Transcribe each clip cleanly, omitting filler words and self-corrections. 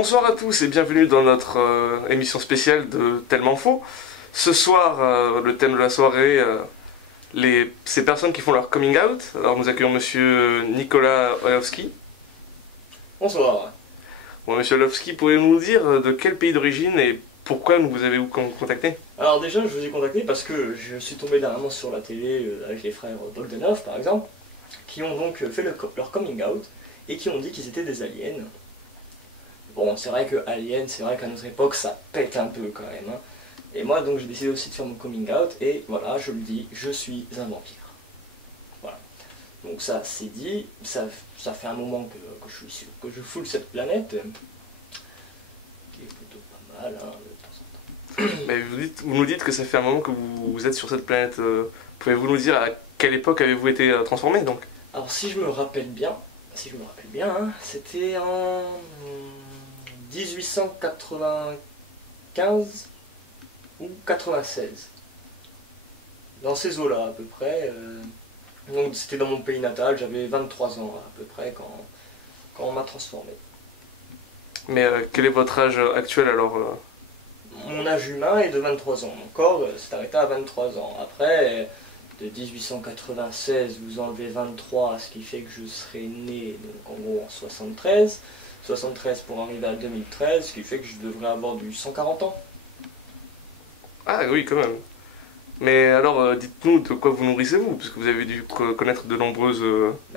Bonsoir à tous et bienvenue dans notre émission spéciale de Tellement Faux. Ce soir, le thème de la soirée, ces personnes qui font leur coming out. Alors nous accueillons monsieur Nicolas Olowski. Bonsoir. Bon, monsieur Olowski, pouvez-vous nous dire de quel pays d'origine et pourquoi vous avez contacté? Alors déjà, je vous ai contacté parce que je suis tombé dernièrement sur la télé avec les frères Bogdanov, par exemple, qui ont donc fait leur coming out et qui ont dit qu'ils étaient des aliens. Bon, c'est vrai que Alien, c'est vrai qu'à notre époque, ça pète un peu quand même. Hein. Et moi, donc, j'ai décidé aussi de faire mon coming out, et voilà, je le dis, je suis un vampire. Voilà. Donc ça, c'est dit, ça fait un moment que je foule cette planète, qui est plutôt pas mal, hein, de temps en temps. Mais vous nous dites que ça fait un moment que vous êtes sur cette planète. Pouvez-vous nous dire à quelle époque avez-vous été transformé donc? Alors, si je me rappelle bien, hein, c'était en 1895 ou 96. Dans ces eaux-là, à peu près. Donc, c'était dans mon pays natal, j'avais 23 ans à peu près quand on m'a transformé. Mais quel est votre âge actuel alors Mon âge humain est de 23 ans. Mon corps s'est arrêté à 23 ans. Après, de 1896, vous enlevez 23, ce qui fait que je serai né donc en gros en 73. 73 pour arriver à 2013, ce qui fait que je devrais avoir du 140 ans. Ah oui, quand même. Mais alors, dites-nous de quoi vous nourrissez-vous, puisque vous avez dû connaître de nombreuses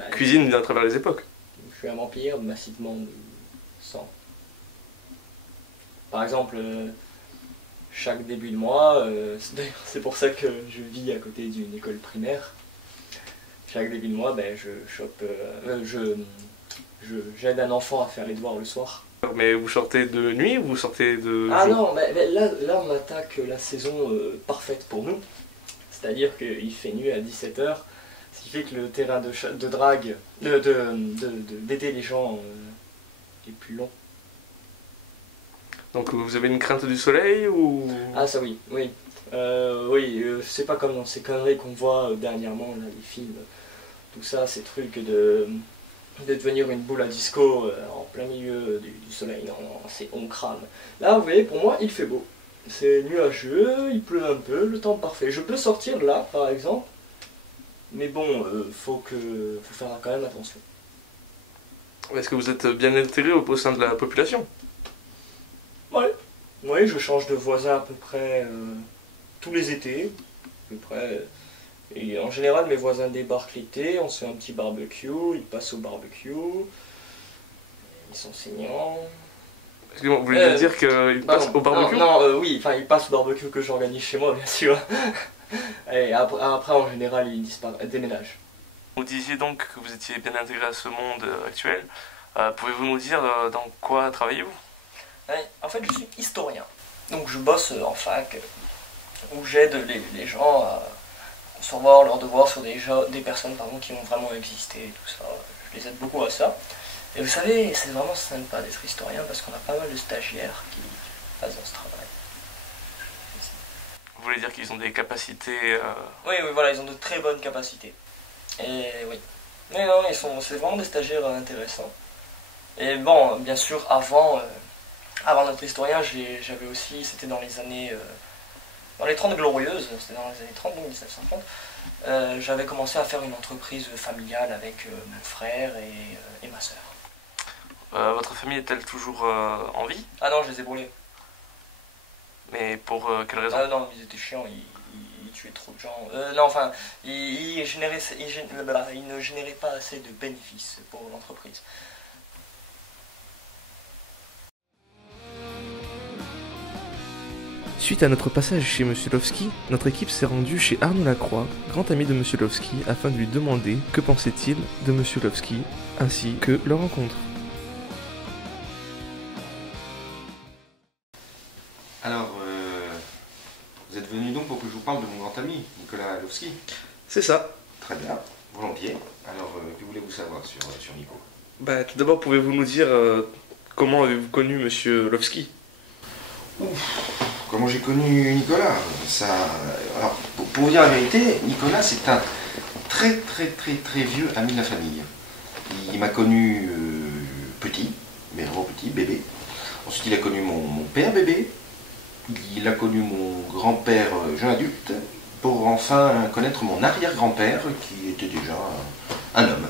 cuisines à travers les époques. Je suis un vampire massivement de sang. Par exemple, chaque début de mois, c'est pour ça que je vis à côté d'une école primaire. Chaque début de mois, j'aide un enfant à faire les devoirs le soir. Mais vous sortez de nuit ou vous sortez de Ah jour? non, mais là on attaque la saison parfaite pour nous. C'est-à-dire qu'il fait nuit à 17 h, ce qui fait que le terrain de drague, d'aider les gens est plus long. Donc vous avez une crainte du soleil ou... Ah ça oui, oui. C'est pas comme dans ces conneries qu'on voit dernièrement, là, les films, tout ça, ces trucs de devenir une boule à disco en plein milieu du soleil, non, on crame. Là, vous voyez, pour moi, il fait beau. C'est nuageux, il pleut un peu, le temps parfait. Je peux sortir là, par exemple, mais bon, faut faire quand même attention. Est-ce que vous êtes bien intégré au sein de la population? Ouais. Oui, je change de voisin à peu près tous les étés, à peu près. Et en général, mes voisins débarquent l'été, on se fait un petit barbecue, ils passent au barbecue, ils sont saignants. Excusez-moi, vous voulez dire qu'ils passent au barbecue? Oui, enfin ils passent au barbecue que j'organise chez moi, bien sûr. Et après, en général, ils déménagent. Vous disiez donc que vous étiez bien intégré à ce monde actuel. Pouvez-vous nous dire dans quoi travaillez-vous? En fait, je suis historien. Donc je bosse en fac, où j'aide les gens à concevoir leurs devoirs sur des personnes qui ont vraiment existé et tout ça. Je les aide beaucoup à ça. Et vous savez, c'est vraiment sympa d'être historien parce qu'on a pas mal de stagiaires qui passent dans ce travail. Vous voulez dire qu'ils ont des capacités... Oui, voilà, ils ont de très bonnes capacités. Et oui. Mais non, c'est vraiment des stagiaires intéressants. Et bon, bien sûr, avant d'être historien, j'avais aussi, c'était dans les années... dans les 30 glorieuses, c'était dans les années 30, donc 1930, j'avais commencé à faire une entreprise familiale avec mon frère et ma soeur. Votre famille est-elle toujours en vie? Ah non, je les ai brûlés. Mais pour quelle raison? Ah non, ils étaient chiants, ils tuaient trop de gens. Non, enfin, ils ne généraient pas assez de bénéfices pour l'entreprise. Suite à notre passage chez Monsieur Olowski, notre équipe s'est rendue chez Arnaud Lacroix, grand ami de Monsieur Olowski, afin de lui demander que pensait-il de Monsieur Olowski, ainsi que leur rencontre. Alors, vous êtes venu donc pour que je vous parle de mon grand ami, Nicolas Olowski? C'est ça. Très bien, volontiers. Alors, que voulez-vous savoir sur Nico? Tout d'abord, pouvez-vous nous dire comment avez-vous connu Monsieur Olowski? Comment j'ai connu Nicolas? Alors, pour vous dire la vérité, Nicolas c'est un très vieux ami de la famille. Il m'a connu petit, mais vraiment petit, bébé. Ensuite, il a connu mon père bébé. Il a connu mon grand-père jeune adulte. Pour enfin connaître mon arrière-grand-père, qui était déjà un homme.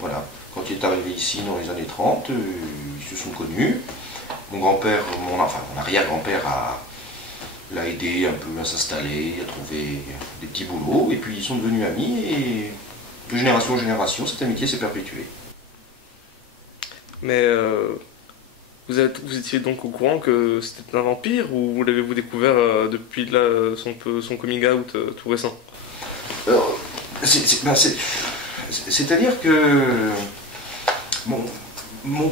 Voilà. Quand il est arrivé ici dans les années 30, ils se sont connus. Mon grand-père, mon arrière-grand-père l'a aidé un peu à s'installer, à trouver des petits boulots, et puis ils sont devenus amis, et de génération en génération, cette amitié s'est perpétuée. Mais vous étiez donc au courant que c'était un vampire, ou vous l'avez-vous découvert depuis là, son coming out tout récent? C'est-à-dire que mon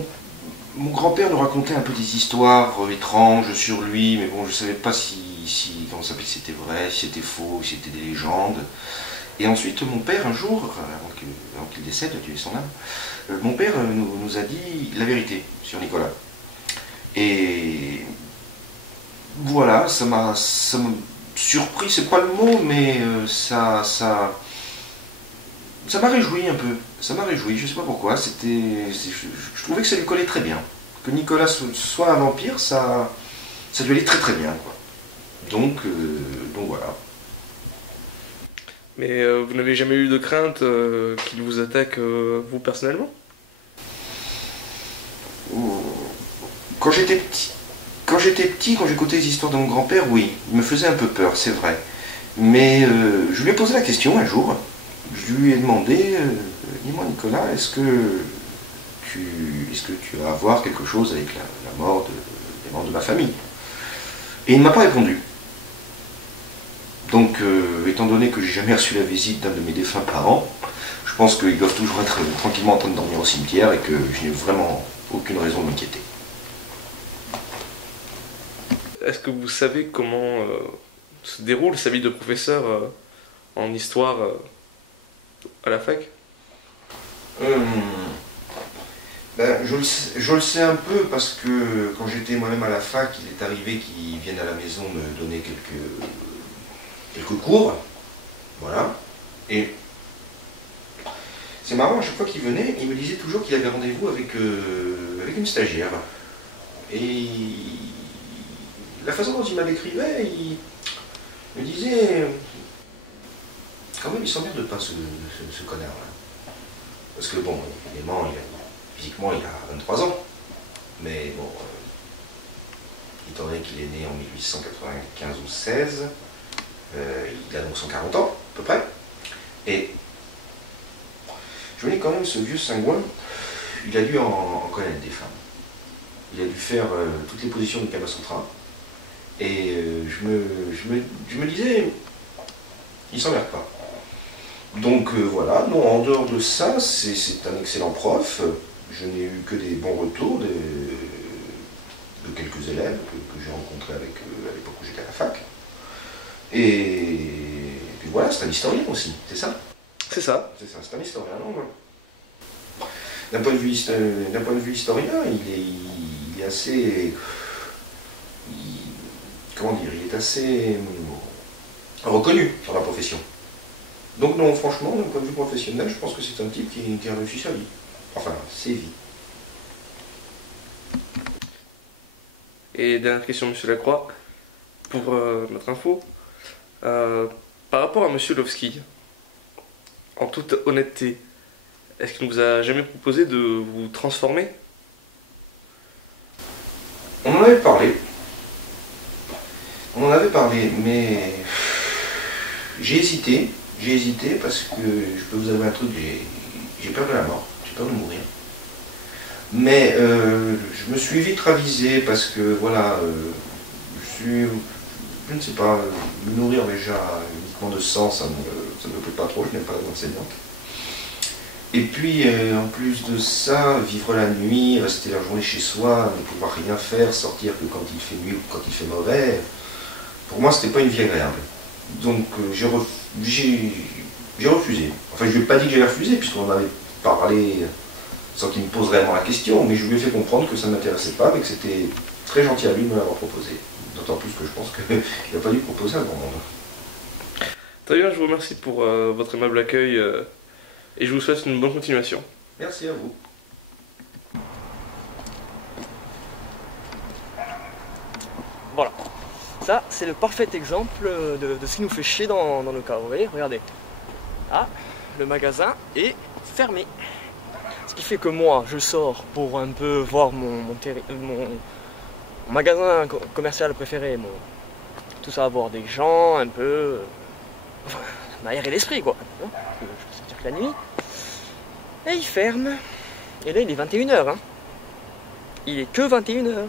grand-père nous racontait un peu des histoires étranges sur lui, mais bon, je ne savais pas comment ça s'appelle, si c'était vrai, si c'était faux, si c'était des légendes. Et ensuite, mon père, un jour, avant qu'il décède, Dieu ait son âme, mon père nous a dit la vérité sur Nicolas. Et voilà, ça m'a surpris, c'est pas le mot, mais ça m'a réjoui un peu. Ça m'a réjoui, je sais pas pourquoi. Je trouvais que ça lui collait très bien. Que Nicolas soit un vampire, ça lui allait très très bien, quoi. Donc voilà. Mais vous n'avez jamais eu de crainte qu'il vous attaque, vous personnellement? Quand j'étais petit, quand j'écoutais les histoires de mon grand-père, oui, il me faisait un peu peur, c'est vrai. Mais je lui ai posé la question un jour. Je lui ai demandé, dis-moi Nicolas, est-ce que tu vas avoir quelque chose avec la mort des membres de ma famille? Et il ne m'a pas répondu. Donc, étant donné que j'ai jamais reçu la visite d'un de mes défunts parents, je pense qu'ils doivent toujours être tranquillement en train de dormir au cimetière et que je n'ai vraiment aucune raison de m'inquiéter. Est-ce que vous savez comment se déroule sa vie de professeur en histoire à la fac? Je le sais un peu parce que quand j'étais moi-même à la fac, il est arrivé qu'ils viennent à la maison me donner quelques cours. Voilà. Et c'est marrant, à chaque fois qu'il venait, il me disait toujours qu'il avait rendez-vous avec une stagiaire. Et la façon dont il m'écrivait, il me disait quand même il s'emmerde pas ce connard-là. Parce que bon, évidemment, physiquement il a 23 ans. Mais bon, étant donné qu'il est né en 1895 ou 16, il a donc 140 ans, à peu près. Et je me dis quand même, ce vieux cingouin, il a dû en connaître des femmes. Il a dû faire toutes les positions du Kama Sutra. Et je me disais, il s'emmerde pas. Donc voilà, non, en dehors de ça, c'est un excellent prof. Je n'ai eu que des bons retours de quelques élèves que j'ai rencontrés à l'époque où j'étais à la fac. Et puis voilà, c'est un historien aussi, c'est ça? C'est ça. C'est ça, c'est un historien, non? D'un point de vue historien, il est assez... comment dire? Il est assez reconnu dans la profession. Donc non, franchement, d'un point de vue professionnel, je pense que c'est un type qui a réussi sa vie. Enfin, ses vies. Et dernière question, monsieur Lacroix, pour notre info. Par rapport à monsieur Lovski, en toute honnêteté, est-ce qu'il ne vous a jamais proposé de vous transformer? On en avait parlé. On en avait parlé, mais j'ai hésité parce que je peux vous avouer un truc, j'ai peur de la mort, j'ai peur de mourir. Mais je me suis vite ravisé parce que voilà, je ne sais pas, me nourrir déjà uniquement de sang, ça ne me plaît pas trop, je n'aime pas la viande saignante. Et puis en plus de ça, vivre la nuit, rester la journée chez soi, ne pouvoir rien faire, sortir que quand il fait nuit ou quand il fait mauvais, pour moi c'était pas une vie agréable. Donc j'ai refusé. Enfin je lui ai pas dit que j'allais refuser puisqu'on en avait parlé sans qu'il me pose réellement la question, mais je lui ai fait comprendre que ça ne m'intéressait pas, mais que c'était très gentil à lui de me l'avoir proposé. D'autant plus que je pense qu'il n'a pas dû proposer à grand monde. Très bien, je vous remercie pour votre aimable accueil et je vous souhaite une bonne continuation. Merci à vous. Ça, c'est le parfait exemple de ce qui nous fait chier dans le cas. Vous voyez, regardez. Là, le magasin est fermé. Ce qui fait que moi, je sors pour un peu voir mon magasin commercial préféré, tout ça, voir des gens, un peu... Enfin, m'aérer l'esprit, quoi. Hein, je peux sortir que la nuit. Et il ferme. Et là, il est 21h. Hein. Il est que 21h.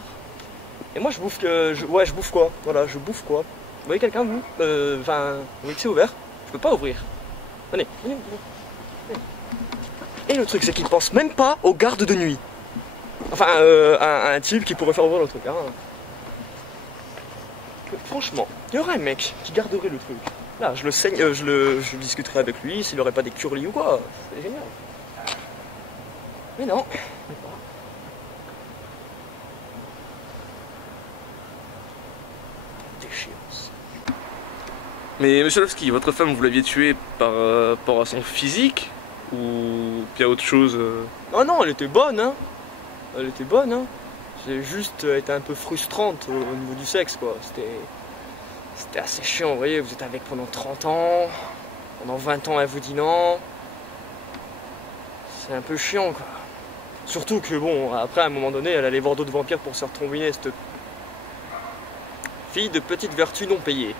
Et moi, je bouffe je bouffe quoi? Voilà, je bouffe quoi? Vous voyez quelqu'un, vous? Enfin, vous voyez que c'est ouvert? Je peux pas ouvrir. Venez, venez. Et le truc, c'est qu'il pense même pas aux gardes de nuit. Enfin, un type qui pourrait faire ouvrir le truc. Hein. Franchement, il y aurait un mec qui garderait le truc. Là, je le saigne, je discuterai avec lui s'il aurait pas des curlis ou quoi. C'est génial. Mais non. Déchéance. Mais monsieur Lovski, votre femme, vous l'aviez tuée par rapport à son physique? Ou il y a autre chose Ah non, elle était bonne, hein. Elle était bonne, hein. C'est juste été un peu frustrante au niveau du sexe, quoi. C'était assez chiant, vous voyez, vous êtes avec pendant 30 ans, pendant 20 ans elle vous dit non. C'est un peu chiant, quoi. Surtout que bon, après à un moment donné, elle allait voir d'autres vampires pour se retrombiner, cette fille de petite vertu non payée.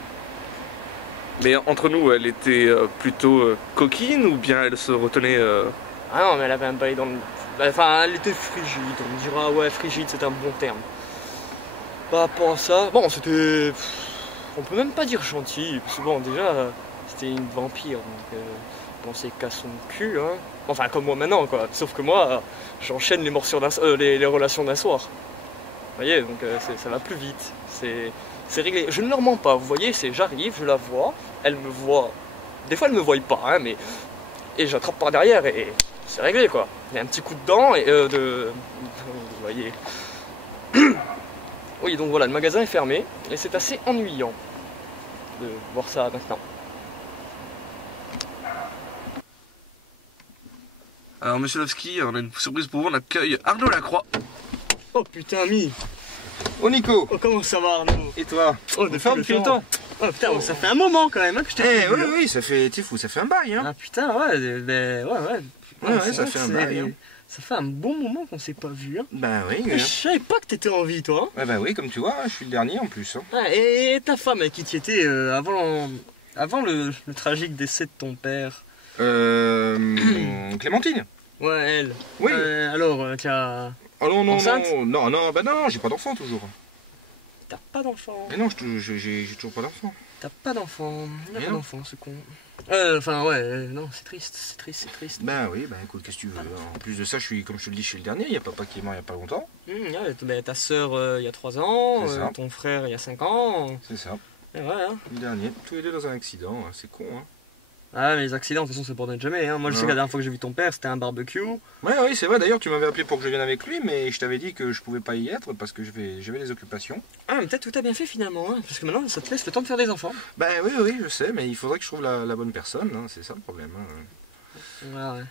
Mais entre nous, elle était plutôt coquine ou bien elle se retenait Ah non, mais elle avait un bail dans le... Enfin, elle était frigide, on me dira, ouais, frigide, c'est un bon terme. Par rapport à ça, bon, c'était... On peut même pas dire gentil, parce que bon, déjà, c'était une vampire, donc on s'est cassé son cul, hein. Enfin, comme moi maintenant, quoi. Sauf que moi, j'enchaîne les morsures les relations d'un soir. Vous voyez, donc ça va plus vite. C'est réglé. Je ne leur mens pas, vous voyez, j'arrive, je la vois, elle me voit. Des fois, elle me voit pas, hein, mais... Et j'attrape par derrière et c'est réglé, quoi. Il y a un petit coup de dent et vous voyez. Oui, donc voilà, le magasin est fermé et c'est assez ennuyant de voir ça maintenant. Alors monsieur Lovski, on a une surprise pour vous, on accueille Arnaud Lacroix. Oh putain, ami. Oh Nico. Oh, comment ça va, Arnaud? Et toi? Oh, depuis le temps. Oh putain, ça fait un moment quand même hein, que je t'ai Eh oui, oui, ça fait, t'es fou, ça fait un bail, hein. Ah putain, ouais, ben, ouais. Ouais, ça fait un bail, hein. Ça fait un bon moment qu'on s'est pas vu, hein. Ben oui, Je savais pas que t'étais en vie, toi. Hein. Ouais, ben oui, comme tu vois, je suis le dernier en plus. Hein. Ouais, et ta femme avec qui tu étais avant le tragique décès de ton père? Clémentine? Ouais, elle. Oui. Alors, tu as... Oh non, non, enceinte? non, bah non, j'ai pas d'enfant toujours. T'as pas d'enfant. Mais non, j'ai toujours pas d'enfant. T'as pas d'enfant. Il a Mais pas non. d'enfant, ce con. Enfin, ouais, non, c'est triste, c'est triste. Ben oui, ben écoute, qu'est-ce que tu veux. En plus de ça, je suis, comme je te le dis, je suis le dernier. Il y a papa qui est mort il y a pas longtemps. Ouais, ta soeur, il y a 3 ans, C'est ça. ton frère, il y a 5 ans. C'est ça, Et ouais, hein. le dernier. Tous les deux dans un accident, hein. C'est con, hein. Ah, mais les accidents, de toute façon, ça pardonne jamais. Hein. Moi, je sais que la dernière fois que j'ai vu ton père, c'était un barbecue. Ouais, oui, c'est vrai. D'ailleurs, tu m'avais appelé pour que je vienne avec lui, mais je t'avais dit que je pouvais pas y être parce que j'avais des occupations. Ah, mais peut-être que t'as bien fait finalement, hein, parce que maintenant, ça te laisse le temps de faire des enfants. Ben oui, oui, je sais, mais il faudrait que je trouve la bonne personne, hein. C'est ça le problème. Hein. Ouais.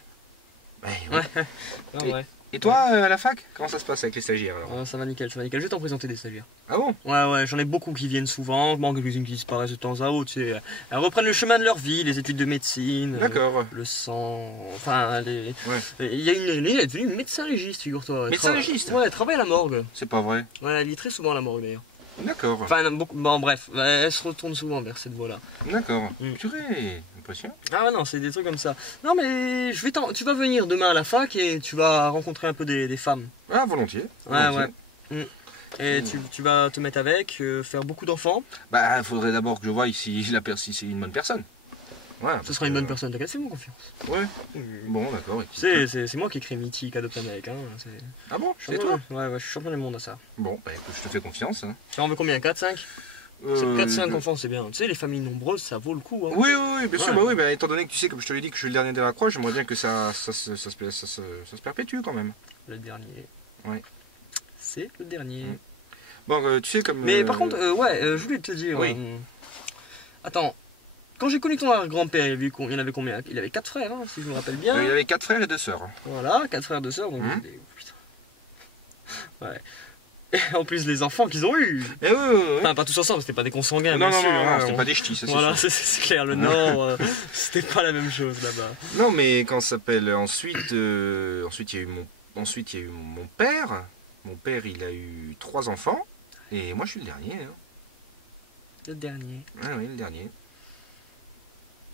Ben, oui. Ouais. Non, ouais. Et toi, à la fac, comment ça se passe avec les stagiaires alors? Ouais, ça va nickel, ça va nickel. Je vais t'en présenter des stagiaires. Ah bon? Ouais, j'en ai beaucoup qui viennent souvent, quelques-unes qui disparaissent de temps à autre, tu sais. Elles reprennent le chemin de leur vie, les études de médecine, D'accord. le sang, enfin, Ouais. il y a elle est devenue médecin légiste, figure-toi. Médecin légiste? Ouais, elle travaille à la morgue. C'est pas vrai. Ouais, elle lit très souvent à la morgue d'ailleurs. D'accord. Enfin, beaucoup, bon, bref, elle se retourne souvent vers cette voie-là. D'accord. Mm. Purée, impressionnant. Ah ouais, non, c'est des trucs comme ça. Non, mais tu vas venir demain à la fac et tu vas rencontrer un peu des femmes. Ah, volontiers. Ouais, volontiers. ouais. Et tu vas te mettre avec, faire beaucoup d'enfants. Bah, il faudrait d'abord que je voie si c'est une bonne personne. Ouais, Ce sera une bonne personne, t'inquiète, fais-moi confiance. Ouais. Bon, d'accord. écoute. C'est moi qui ai créé Mythique, Adopte un mec. Hein. Ah bon, c'est Champion, toi? ouais, je suis champion du monde à ça. Bon, bah écoute, je te fais confiance. Hein. Tu en veux combien? 4, 5? 4-5 enfants, c'est bien. Tu sais, les familles nombreuses, ça vaut le coup. Hein. Oui, bien sûr. Ouais. Bah oui, bah, étant donné que tu sais, comme je te l'ai dit, que je suis le dernier de la croix, j'aimerais bien que ça se perpétue quand même. Le dernier. Ouais. C'est le dernier. Ouais. Bon, tu sais, comme. Mais par contre, je voulais te dire. Oui. Attends, quand j'ai connu ton grand-père, il y en avait combien? Il avait 4 frères, hein, si je me rappelle bien. il avait 4 frères et 2 sœurs. Voilà, 4 frères, 2 sœurs. Donc Mmh. putain. Ouais. Et en plus, les enfants qu'ils ont eu. Eh oui. Enfin, pas tous ensemble, c'était pas des consanguins, Non, bien non, sûr. non, hein, c'était pas des ch'tis, ça c'est Voilà, sûr. c'est clair, le Nord, c'était pas la même chose là-bas. Non, mais quand ça s'appelle ensuite, ensuite il y a eu mon père. Mon père, il a eu 3 enfants, et moi je suis le dernier. Hein. Le dernier. Ah oui, le dernier.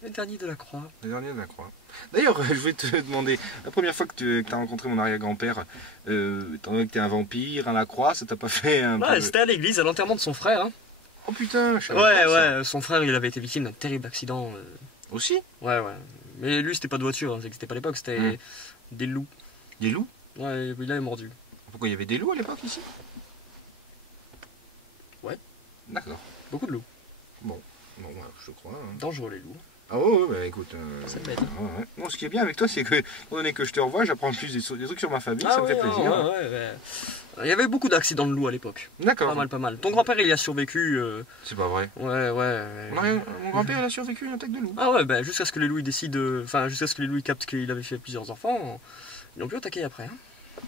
Le dernier de la croix. Le dernier de la croix. D'ailleurs, je vais te demander, la première fois que tu as rencontré mon arrière-grand-père, étant donné que t'es un vampire, un Lacroix, ça t'a pas fait un Ouais, peu... c'était à l'église, à l'enterrement de son frère. Hein. Oh putain, je savais Ouais, pas ça. son frère, il avait été victime d'un terrible accident. Aussi? Ouais. Mais lui, c'était pas de voiture, hein, c'était pas à l'époque, c'était des loups. Des loups? Ouais, il avait mordu. Pourquoi il y avait des loups à l'époque ici? Ouais. D'accord. Beaucoup de loups. Bon, voilà, je crois. Hein. Dangereux, les loups. Ah ouais, bah écoute... C'est bête. Ouais. Bon, ce qui est bien avec toi, c'est que, étant donné que je te revois, j'apprends plus des trucs sur ma famille, ça me fait plaisir. Ouais. Il y avait beaucoup d'accidents de loups à l'époque. D'accord. Pas mal. Ton grand-père, il y a survécu. C'est pas vrai. Ouais. Mon grand-père, il a survécu à une attaque de loup. Ah ouais, bah jusqu'à ce que les loups décident. Enfin, jusqu'à ce que les loups captent qu'il avait fait plusieurs enfants, ils n'ont plus attaqué après. Hein.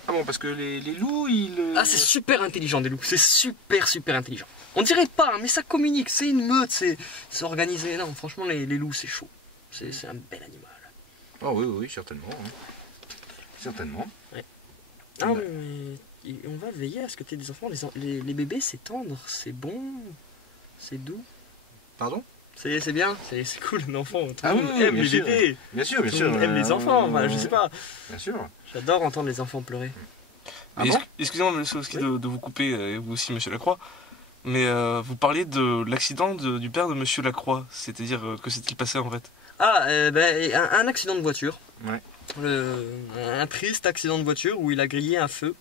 Ah bon, parce que les loups, ils... Ah, c'est super intelligent des loups, c'est super intelligent. On dirait pas, hein, mais ça communique, c'est une meute, c'est organisé. Non, franchement, les loups, c'est chaud. C'est un bel animal. Ah oui, certainement. Hein. Certainement. Ouais. Non, mais on va veiller à ce que tu aies des enfants. Les bébés, c'est tendre, c'est bon, c'est doux. Pardon? C'est bien, c'est cool, un enfant. Tout Ah le monde oui, aime bien les sûr. bébés. Bien sûr. Tout le monde aime les enfants, voilà, je sais pas. Bien sûr. J'adore entendre les enfants pleurer. Ah Mais bon excusez-moi, monsieur Oski, de vous couper, et vous aussi, monsieur Lacroix, mais vous parliez de l'accident du père de monsieur Lacroix, c'est-à-dire que s'est-il passé en fait? Ah, un accident de voiture. Ouais. Un triste accident de voiture où il a grillé un feu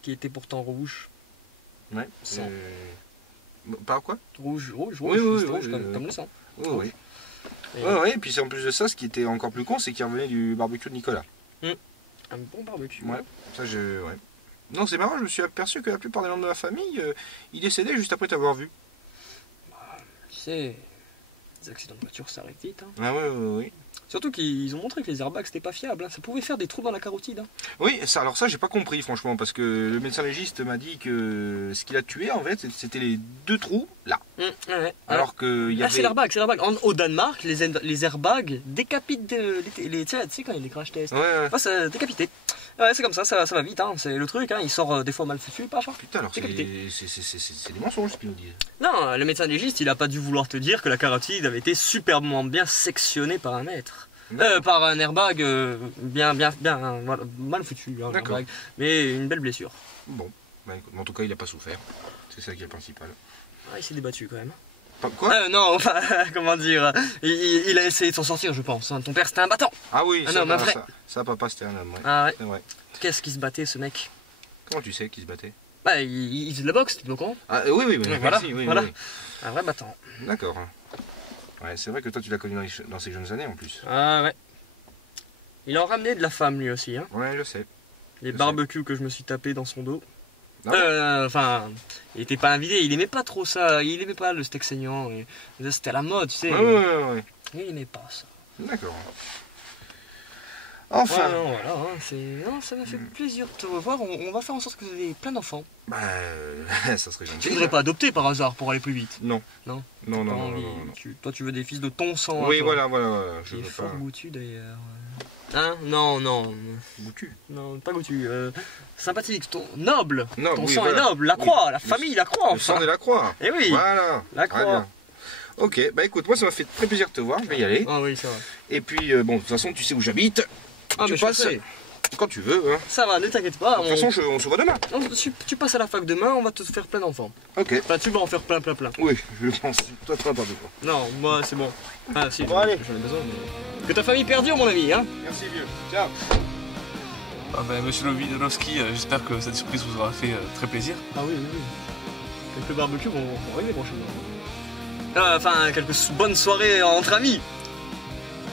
qui était pourtant rouge. Ouais. Sang. Par quoi? Rouge, Oui, c'était rouge oui, comme le sang. Oui. Et Ouais, et puis en plus de ça, ce qui était encore plus con, c'est qu'il revenait du barbecue de Nicolas. un bon barbecue. Ouais. Ouais. Non, c'est marrant, je me suis aperçu que la plupart des membres de la famille, ils décédaient juste après t'avoir vu. Tu sais, les accidents de voiture, ça arrive vite. Hein. Ah oui. Surtout qu'ils ont montré que les airbags, c'était pas fiable. Hein. Ça pouvait faire des trous dans la carotide. Hein. Oui, alors ça, j'ai pas compris, franchement, parce que le médecin légiste m'a dit que ce qu'il a tué, en fait, c'était les 2 trous, là. Ouais. Alors qu'il y avait... c'est l'airbag. Au Danemark, les airbags décapitent tu sais, quand il y a des crash tests. Ouais. Ouais, ça décapité. Ouais, c'est comme ça va vite. Hein. C'est le truc, hein. Il sort des fois mal foutu, pas fort. Putain, alors c'est Décapité. des mensonges, ce qu'ils nous disent. Non, le médecin légiste, il a pas dû vouloir te dire que la carotide avait été superbement bien sectionnée par un maître. Par un airbag bien voilà, mal foutu. Hein, D'accord. airbag, mais une belle blessure. Bon, bah, écoute, en tout cas, il a pas souffert. C'est ça qui est le principal. Ah, il s'est débattu quand même. Quoi? Non, enfin, comment dire, il a essayé de s'en sortir, je pense. Ton père, c'était un battant. Ah oui, Ah ça, non, mais vrai. ça, papa, c'était un homme, ouais. Ah ouais. C'est vrai. Qu'est-ce qui se battait, ce mec? Comment tu sais qu'il se battait? Bah, il faisait de la boxe, tu es au courant? Ah oui, Voilà, merci, oui. Un vrai battant. D'accord. Ouais, c'est vrai que toi, tu l'as connu dans ses jeunes années, en plus. Ah ouais. Il en ramenait de la femme, lui aussi, hein. Ouais, je sais. Les Je barbecues que je me suis tapé dans son dos. Ah Enfin, il était pas invidé, il aimait pas trop ça, il aimait pas le steak saignant. C'était à la mode, tu sais. Ouais. Il aimait pas ça. D'accord. Enfin. Ouais, non, voilà, hein, non, ça m'a fait plaisir de te revoir. On va faire en sorte que vous ayez plein d'enfants. Bah, ça serait gentil. Tu voudrais pas adopter par hasard pour aller plus vite? Non. Non. Non. Pas envie. Toi, tu veux des fils de ton sang. Oui, hein, voilà. Je Je il est veux fort pas. goûtu d'ailleurs. Hein? Non. Goûtu. Non, pas goûtu. Sympathique, noble. Noble, Ton oui, sang voilà. est noble. La croix, Oui. la famille, la croix. Le sang Enfin. de la croix. Eh oui. Voilà. La Très croix. bien. Ok, bah écoute, moi ça m'a fait très plaisir de te voir, je vais y aller. Ah oui, ça va. Et puis, bon, de toute façon, tu sais où j'habite. Ah, Tu mais je passes sais. quand tu veux. Hein. Ça va, ne t'inquiète pas. De toute façon, on se voit demain. Tu passes à la fac demain, on va te faire plein d'enfants. Ok. Enfin, tu vas en faire plein. Oui, je pense. Toi, tu n'importe quoi. Non, moi, c'est bon. Ah, si, Bon, allez. j'en ai besoin. Mais... Que ta famille perdure, mon ami, hein. Merci, vieux. Ciao. Ah ben, monsieur Lovski, j'espère que cette surprise vous aura fait très plaisir. Ah oui. Quelques barbecues vont arriver prochainement. Enfin, quelques bonnes soirées entre amis.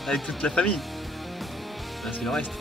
Avec toute la famille. Ah, c'est le reste.